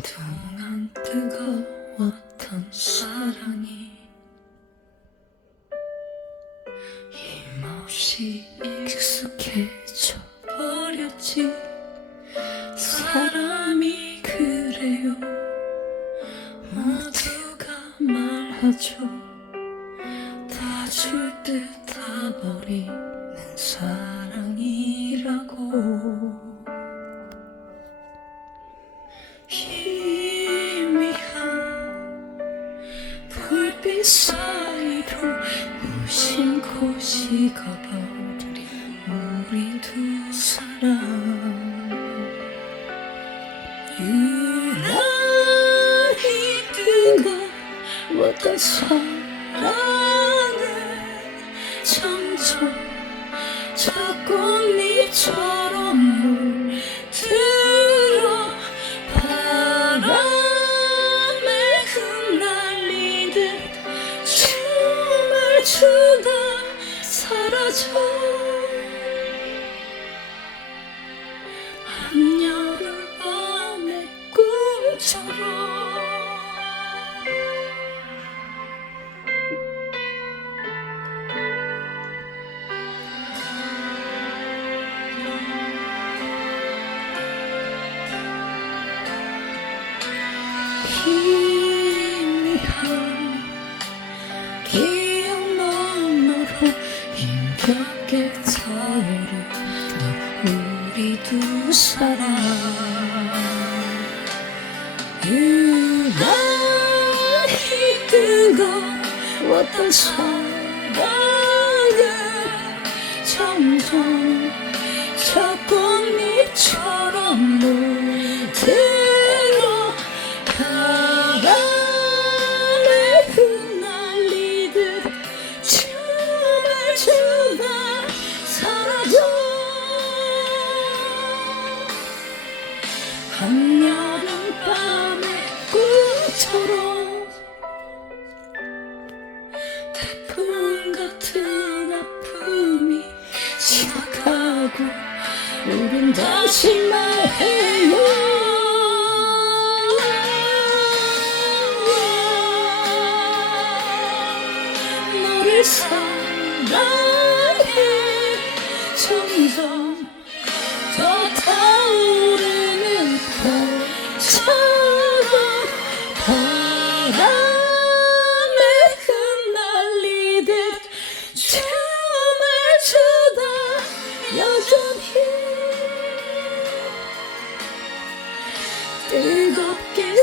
한동안 뜨거웠던 사랑이 힘없이 익숙해져 버렸지. 사람이 그래요. 모두가 말하죠. 다 줄 듯 다 버리는 사랑이라고. 희미한 불빛 사이로 무심코 우리 두 사람. 유난히 뜨거웠던 사랑은 점점 저 꽃잎처럼 물들어 바람에 흩날리듯 춤을 추다 사라져 희미한 기억 너머로 힘겹게 타오르던 우리 두 사람 유난히 뜨거웠던 사랑은 점점 저 꽃잎처럼 한여름 밤의 꿈처럼 태풍 같은 아픔이 지나가고 우린 다시 말해요. 너를 사랑해. 점점 뜨겁게